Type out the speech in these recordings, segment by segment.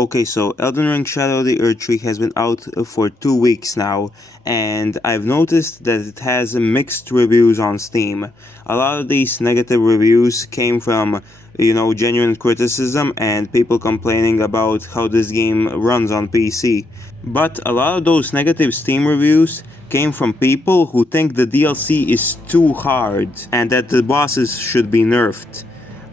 Okay, so Elden Ring Shadow of the Erdtree has been out for 2 weeks now, and I've noticed that it has mixed reviews on Steam. A lot of these negative reviews came from, genuine criticism and people complaining about how this game runs on PC. But a lot of those negative Steam reviews came from people who think the DLC is too hard and that the bosses should be nerfed.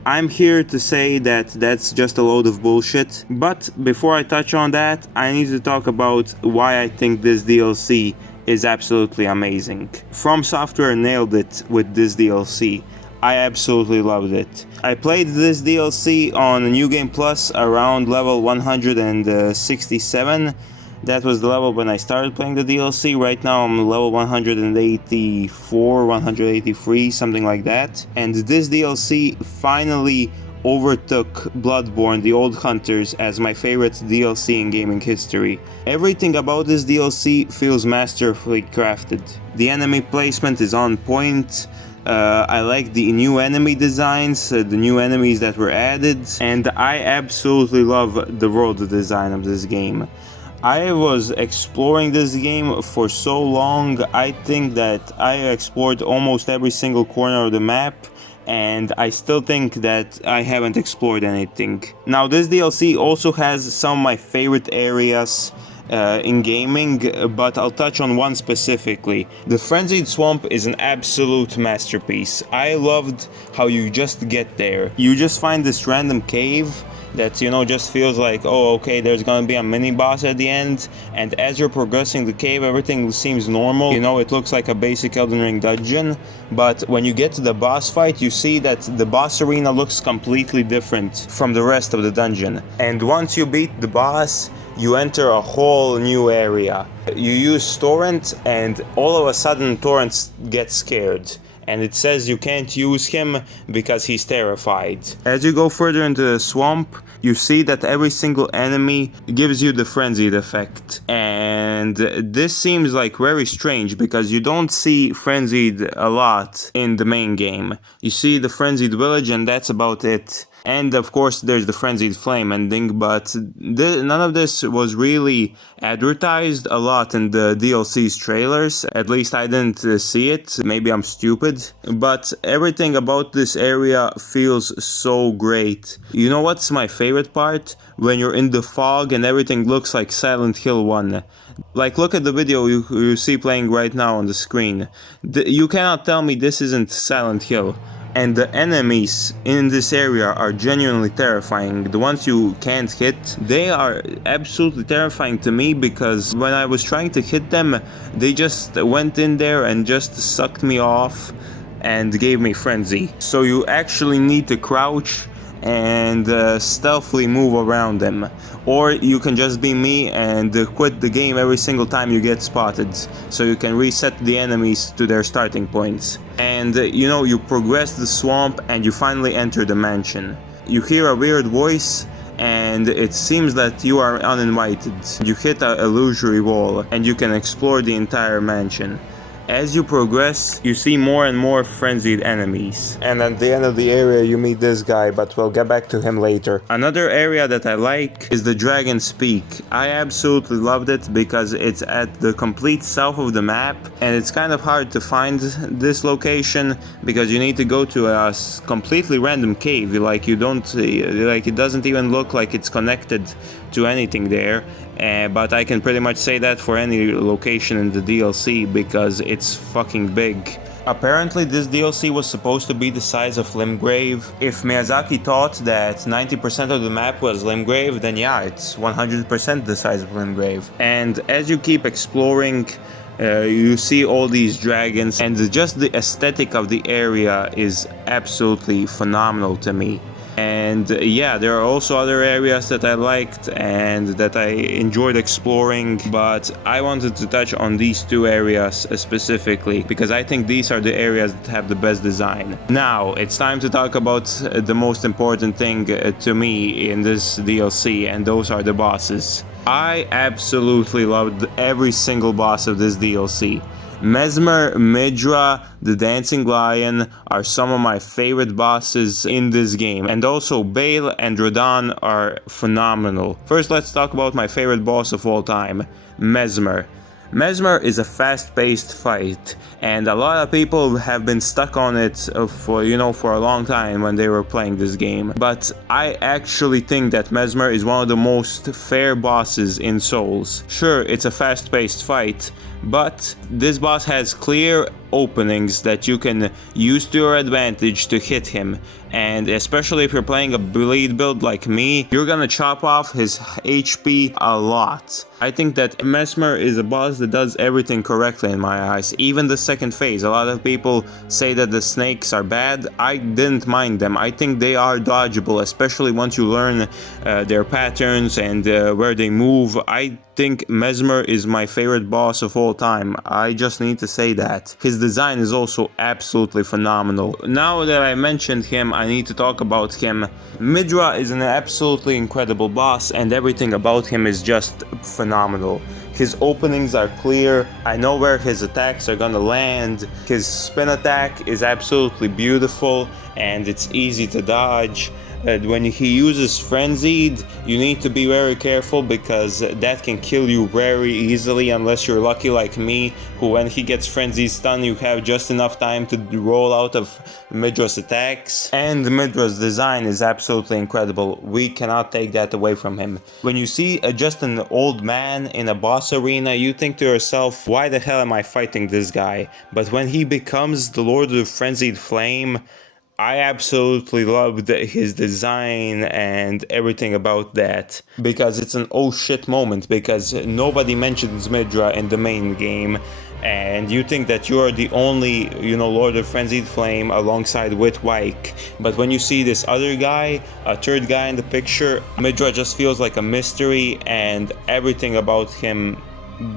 I'm here to say that that's just a load of bullshit, but before I touch on that, I need to talk about why I think this DLC is absolutely amazing. From Software nailed it with this DLC. I absolutely loved it. I played this DLC on New Game Plus around level 167. That was the level when I started playing the DLC. Right now I'm level 184, 183, something like that. And this DLC finally overtook Bloodborne: The Old Hunters as my favorite DLC in gaming history. Everything about this DLC feels masterfully crafted. The enemy placement is on point. I like the new enemy designs, the new enemies that were added, and I absolutely love the world design of this game. I was exploring this game for so long. I think that I explored almost every single corner of the map, and I still think that I haven't explored anything. Now, this DLC also has some of my favorite areas in gaming, but I'll touch on one specifically. The Frenzied Swamp is an absolute masterpiece. I loved how you just get there. You just find this random cave that, just feels like, oh, okay, there's gonna be a mini boss at the end, and as you're progressing the cave, everything seems normal. It looks like a basic Elden Ring dungeon, but when you get to the boss fight, you see that the boss arena looks completely different from the rest of the dungeon. And once you beat the boss, you enter a whole new area. You use Torrent, and all of a sudden Torrent gets scared, and it says you can't use him because he's terrified. As you go further into the swamp, you see that every single enemy gives you the frenzied effect. And this seems like very strange because you don't see frenzied a lot in the main game. You see the frenzied village and that's about it. And of course there's the Frenzied Flame ending, but none of this was really advertised a lot in the DLC's trailers. At least I didn't see it, maybe I'm stupid. But everything about this area feels so great. You know what's my favorite part? When you're in the fog and everything looks like Silent Hill 1. Like, look at the video you see playing right now on the screen. You cannot tell me this isn't Silent Hill. And the enemies in this area are genuinely terrifying. The ones you can't hit, they are absolutely terrifying to me because when I was trying to hit them, they just went in there and just sucked me off and gave me frenzy. So you actually need to crouch and stealthily move around them, or you can just be me and quit the game every single time you get spotted, so you can reset the enemies to their starting points. And you progress the swamp and you finally enter the mansion. You hear a weird voice and it seems that you are uninvited. You hit an illusory wall and you can explore the entire mansion. As you progress, you see more and more frenzied enemies. And at the end of the area you meet this guy, but we'll get back to him later. Another area that I like is the Dragon's Peak. I absolutely loved it because it's at the complete south of the map, and it's kind of hard to find this location because you need to go to a completely random cave. It doesn't even look like it's connected to anything there. But I can pretty much say that for any location in the DLC because it's fucking big. Apparently this DLC was supposed to be the size of Limgrave. If Miyazaki thought that 90% of the map was Limgrave, then yeah, it's 100% the size of Limgrave. And as you keep exploring, you see all these dragons, and just the aesthetic of the area is absolutely phenomenal to me. And yeah, there are also other areas that I liked and that I enjoyed exploring, but I wanted to touch on these two areas specifically because I think these are the areas that have the best design. Now, it's time to talk about the most important thing to me in this DLC, and those are the bosses. I absolutely loved every single boss of this DLC. Mesmer, Midra, the Dancing Lion are some of my favorite bosses in this game, and also Bale and Radahn are phenomenal. First, let's talk about my favorite boss of all time, Mesmer. Mesmer is a fast-paced fight, and a lot of people have been stuck on it for a long time when they were playing this game. But I actually think that Mesmer is one of the most fair bosses in Souls. Sure, it's a fast-paced fight, but this boss has clear openings that you can use to your advantage to hit him, and especially if you're playing a bleed build like me, you're gonna chop off his HP a lot. I think that Mesmer is a boss that does everything correctly in my eyes, even the second phase. A lot of people say that the snakes are bad. I didn't mind them. I think they are dodgeable, especially once you learn their patterns and where they move. I think Mesmer is my favorite boss of all time. I just need to say that. His design is also absolutely phenomenal. Now that I mentioned him, I need to talk about him. Midra is an absolutely incredible boss, and everything about him is just phenomenal. His openings are clear, I know where his attacks are gonna land, his spin attack is absolutely beautiful and it's easy to dodge. When he uses Frenzied, you need to be very careful because that can kill you very easily unless you're lucky like me, who when he gets Frenzied stun you have just enough time to roll out of Midra's attacks. And Midra's design is absolutely incredible, we cannot take that away from him. When you see just an old man in a boss arena, you think to yourself, why the hell am I fighting this guy? But when he becomes the Lord of the Frenzied Flame, I absolutely loved his design and everything about that, because it's an oh shit moment, because nobody mentions Midra in the main game, and you think that you're the only, Lord of Frenzied Flame alongside with Wyke. But when you see this other guy, a third guy in the picture, Midra just feels like a mystery, and everything about him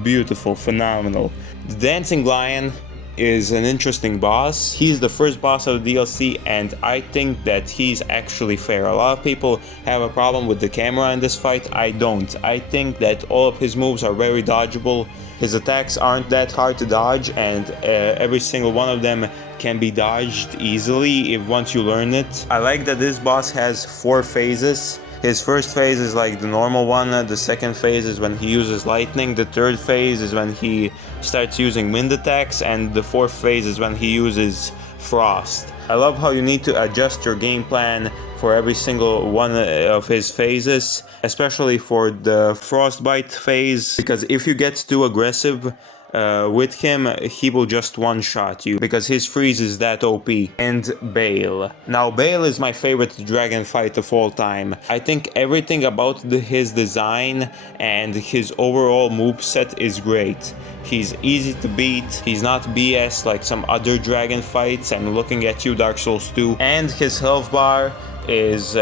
beautiful, phenomenal. The Dancing Lion is an interesting boss. He's the first boss of the DLC, and I think that he's actually fair. A lot of people have a problem with the camera in this fight. I don't. I think that all of his moves are very dodgeable. His attacks aren't that hard to dodge, and every single one of them can be dodged easily if once you learn it. I like that this boss has 4 phases. His first phase is like the normal one, the second phase is when he uses lightning, the third phase is when he starts using wind attacks, and the fourth phase is when he uses frost. I love how you need to adjust your game plan for every single one of his phases, especially for the frostbite phase, because if you get too aggressive with him, he will just one-shot you because his freeze is that OP. And Bale. Now Bale is my favorite dragon fight of all time. I think everything about his design and his overall moveset is great. He's easy to beat, he's not BS like some other dragon fights. I'm looking at you, Dark Souls 2. And his health bar is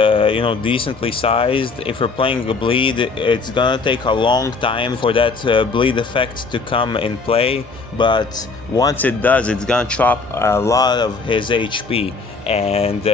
decently sized. If you're playing a bleed, it's gonna take a long time for that bleed effect to come in play, but once it does, it's gonna chop a lot of his HP, and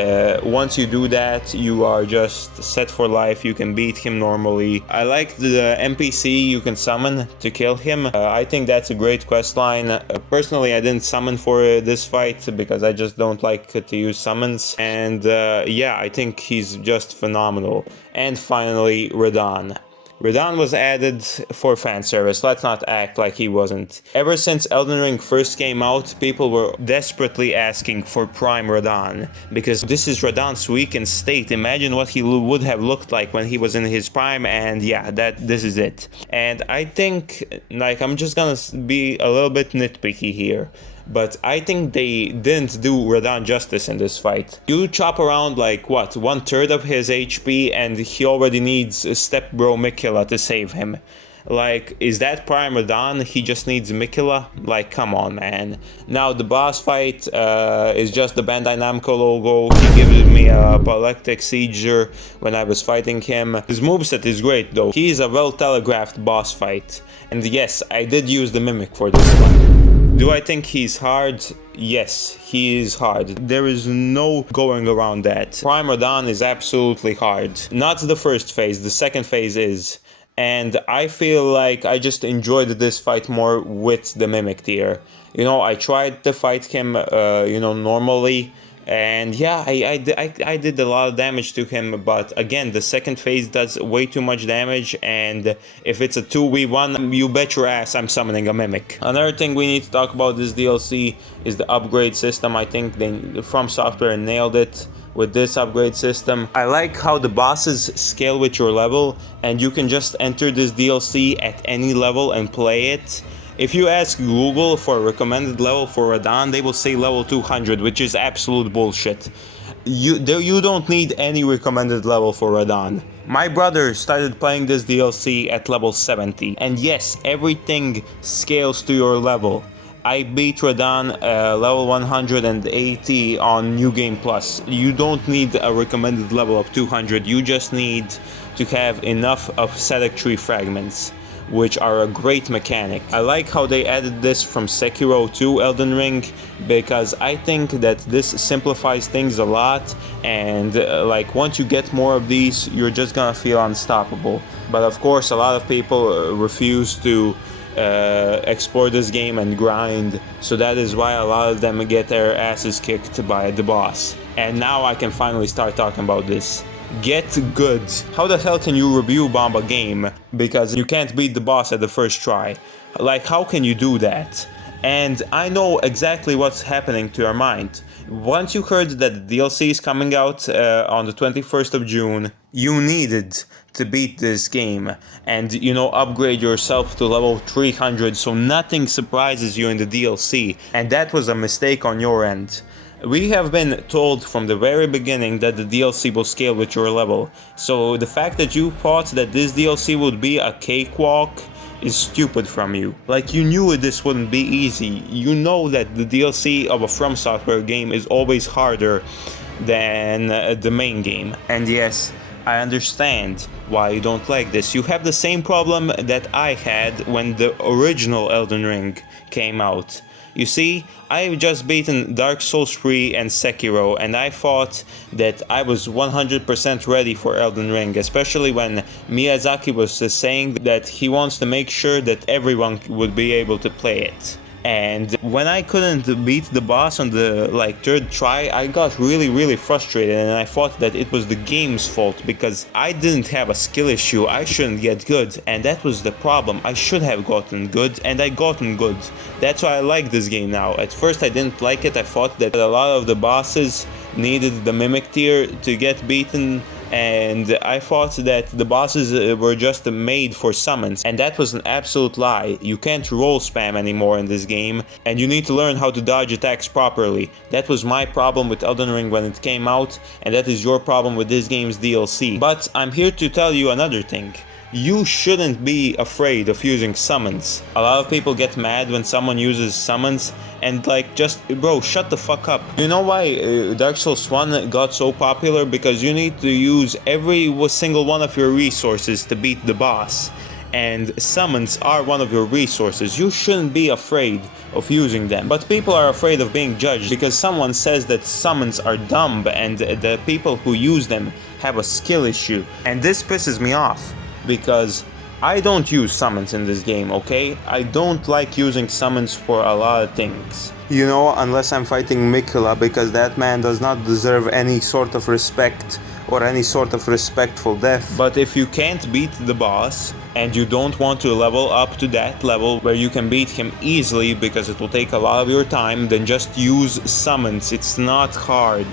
once you do that, you are just set for life. You can beat him normally. I like the NPC you can summon to kill him. I think that's a great quest line. Personally, I didn't summon for this fight because I just don't like to use summons, and yeah, I think he's just phenomenal. And finally, Radahn. Radahn was added for fan service, let's not act like he wasn't. Ever since Elden Ring first came out, people were desperately asking for Prime Radahn, because this is Radahn's weakened state. Imagine what he would have looked like when he was in his prime, and yeah, this is it. And I think, I'm just gonna be a little bit nitpicky here, but I think they didn't do Radahn justice in this fight. You chop around like, what, 1/3 of his HP and he already needs Step Bro Mikula to save him. Like, is that Prime Radahn? He just needs Mikula? Like, come on, man. Now, the boss fight is just the Bandai Namco logo. He gives me a Epileptic Seizure when I was fighting him. His moveset is great, though. He is a well-telegraphed boss fight. And yes, I did use the Mimic for this one. Do I think he's hard? Yes, he is hard. There is no going around that. Prime Radahn is absolutely hard. Not the first phase, the second phase is. and I feel like I just enjoyed this fight more with the Mimic tier. You know, I tried to fight him, normally, and yeah, I did a lot of damage to him, but again, the second phase does way too much damage, and if it's a 2v1, you bet your ass I'm summoning a Mimic. Another thing we need to talk about this DLC is the upgrade system. I think From Software nailed it with this upgrade system. I like how the bosses scale with your level, and you can just enter this DLC at any level and play it. If you ask Google for a recommended level for Radahn, they will say level 200, which is absolute bullshit. You don't need any recommended level for Radahn. My brother started playing this DLC at level 70, and yes, everything scales to your level. I beat Radahn level 180 on New Game Plus. You don't need a recommended level of 200, you just need to have enough of Erdtree fragments, which are a great mechanic. I like how they added this from Sekiro to Elden Ring, because I think that this simplifies things a lot, and once you get more of these, you're just gonna feel unstoppable. But of course, a lot of people refuse to explore this game and grind, so that is why a lot of them get their asses kicked by the boss. And now I can finally start talking about this. Get good. How the hell can you review bomb a game because you can't beat the boss at the first try? Like, how can you do that? And I know exactly what's happening to your mind. Once you heard that the DLC is coming out on the 21st of June, you needed to beat this game and, upgrade yourself to level 300 so nothing surprises you in the DLC. And that was a mistake on your end. We have been told from the very beginning that the DLC will scale with your level, so the fact that you thought that this DLC would be a cakewalk is stupid from you. Like, you knew this wouldn't be easy. You know that the DLC of a From Software game is always harder than the main game. And yes, I understand why you don't like this. You have the same problem that I had when the original Elden Ring came out. You see, I've just beaten Dark Souls 3 and Sekiro, and I thought that I was 100% ready for Elden Ring, especially when Miyazaki was saying that he wants to make sure that everyone would be able to play it. And when I couldn't beat the boss on the third try, I got really frustrated, and I thought that it was the game's fault because I didn't have a skill issue. I shouldn't get good, and that was the problem. I should have gotten good, and I gotten good. That's why I like this game now. At first I didn't like it. I thought that a lot of the bosses needed the Mimic tier to get beaten, and I thought that the bosses were just made for summons, and that was an absolute lie. You can't roll spam anymore in this game, and you need to learn how to dodge attacks properly. That was my problem with Elden Ring when it came out, and that is your problem with this game's DLC. But I'm here to tell you another thing. You shouldn't be afraid of using summons. A lot of people get mad when someone uses summons, and bro, shut the fuck up. You know why Dark Souls 1 got so popular? Because you need to use every single one of your resources to beat the boss. And summons are one of your resources. You shouldn't be afraid of using them. But people are afraid of being judged because someone says that summons are dumb and the people who use them have a skill issue. And this pisses me off, because I don't use summons in this game, okay? I don't like using summons for a lot of things. Unless I'm fighting Mikula, because that man does not deserve any sort of respect or any sort of respectful death. But if you can't beat the boss, and you don't want to level up to that level where you can beat him easily because it will take a lot of your time, then just use summons. It's not hard.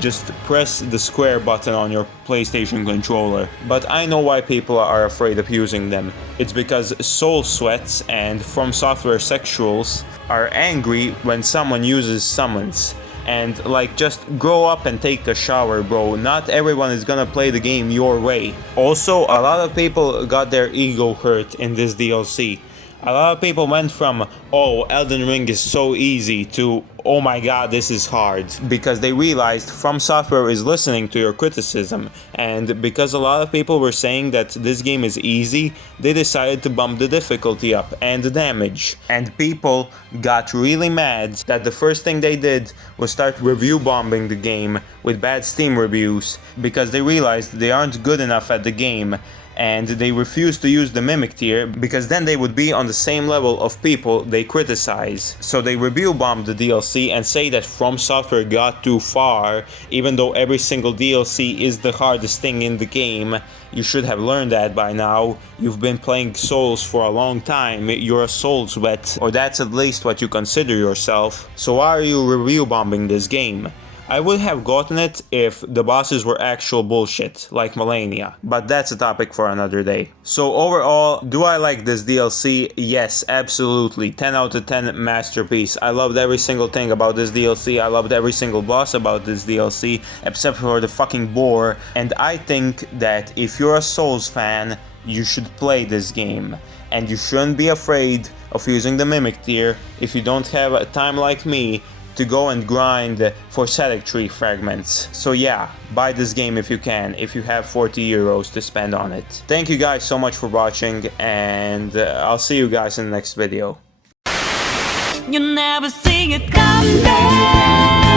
Just press the square button on your PlayStation controller. But I know why people are afraid of using them. It's because Soul Sweats and From Software sexuals are angry when someone uses summons. And just grow up and take a shower, bro. Not everyone is gonna play the game your way. Also, a lot of people got their ego hurt in this DLC. A lot of people went from, oh, Elden Ring is so easy, to, oh my god, this is hard. Because they realized From Software is listening to your criticism. And because a lot of people were saying that this game is easy, they decided to bump the difficulty up and the damage. And people got really mad that the first thing they did was start review bombing the game with bad Steam reviews, because they realized they aren't good enough at the game. and they refuse to use the Mimic tier because then they would be on the same level of people they criticize. So they review bomb the DLC and say that From Software got too far, even though every single DLC is the hardest thing in the game. You should have learned that by now. You've been playing Souls for a long time, you're a Souls vet, or that's at least what you consider yourself. So why are you review bombing this game? I would have gotten it if the bosses were actual bullshit, like Melania, but that's a topic for another day. So overall, do I like this DLC? Yes, absolutely. 10 out of 10 masterpiece. I loved every single thing about this DLC, I loved every single boss about this DLC, except for the fucking boar, and I think that if you're a Souls fan, you should play this game. And you shouldn't be afraid of using the Mimic tier if you don't have a time like me to go and grind for Erdtree fragments. So yeah, buy this game if you can, if you have 40 euros to spend on it. Thank you guys so much for watching, and I'll see you guys in the next video. You never see it coming.